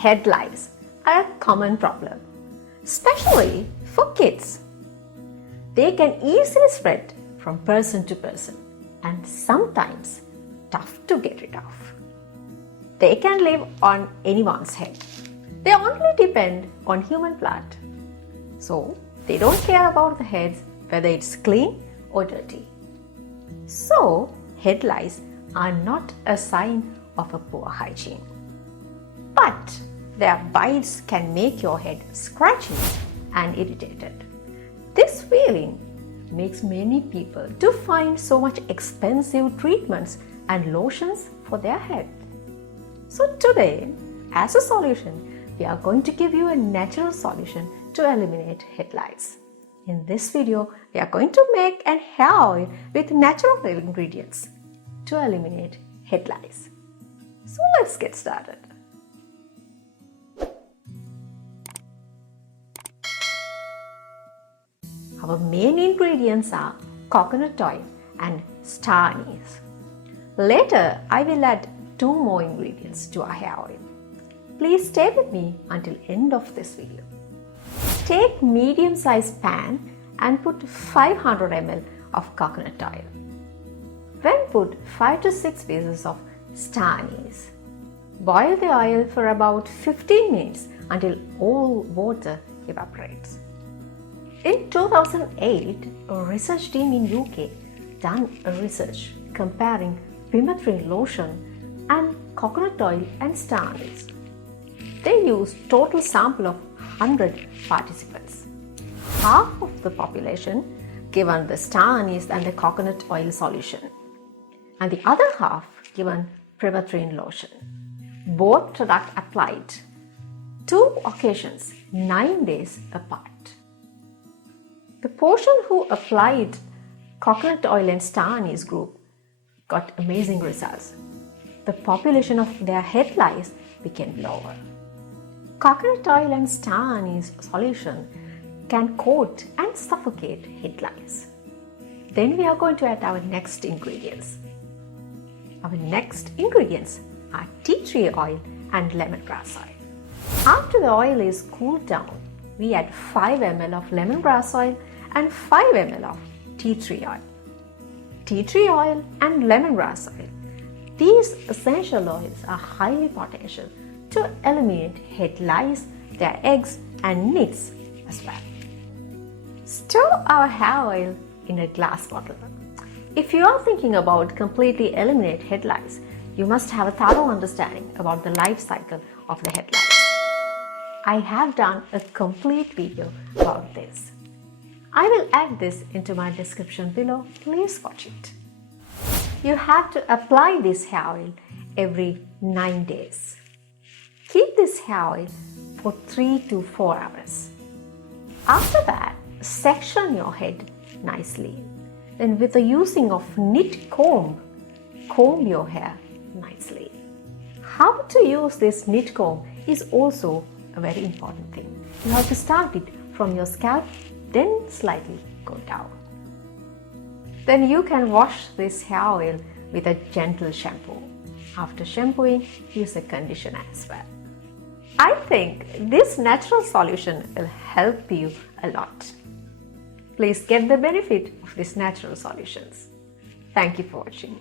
Head lice are a common problem, especially for kids. They can easily spread from person to person and sometimes tough to get rid of. They can live on anyone's head. They only depend on human blood. So they don't care about the heads whether it's clean or dirty. So head lice are not a sign of a poor hygiene. But their bites can make your head scratchy and irritated. This feeling makes many people to find so much expensive treatments and lotions for their head. So today, as a solution, we are going to give you a natural solution to eliminate head lice. In this video, we are going to make an hair oil with natural ingredients to eliminate head lice. So let's get started. Our main ingredients are coconut oil and star anise. Later, I will add 2 more ingredients to our hair oil. Please stay with me until end of this video. Take medium-sized pan and put 500 ml of coconut oil. Then put 5 to 6 pieces of star anise. Boil the oil for about 15 minutes until all water evaporates. In 2008, a research team in UK done a research comparing permethrin lotion and coconut oil and star anise. They used total sample of 100 participants. Half of the population given the star anise and the coconut oil solution, and the other half given permethrin lotion. Both products applied 2 occasions 9 days apart. The portion who applied coconut oil and star anise group got amazing results. The population of their head lice became lower. Coconut oil and star anise solution can coat and suffocate head lice. Then we are going to add our next ingredients. Our next ingredients are tea tree oil and lemongrass oil. After the oil is cooled down, we add 5 ml of lemongrass oil and 5 ml of tea tree oil. Tea tree oil and lemongrass oil. These essential oils are highly potential to eliminate head lice, their eggs and nits as well. Store our hair oil in a glass bottle. If you are thinking about completely eliminate head lice, you must have a thorough understanding about the life cycle of the head lice. I have done a complete video about this. I will add this into my description below. Please watch it. You have to apply this hair oil every 9 days. Keep this hair oil for 3 to 4 hours. After that, section your head nicely. Then with the using of knit comb your hair nicely. How to use this knit comb is also a very important thing. You have to start it from your scalp, then slightly go down. Then you can wash this hair oil with a gentle shampoo. After shampooing, use a conditioner as well. I think this natural solution will help you a lot. Please get the benefit of these natural solutions. Thank you for watching.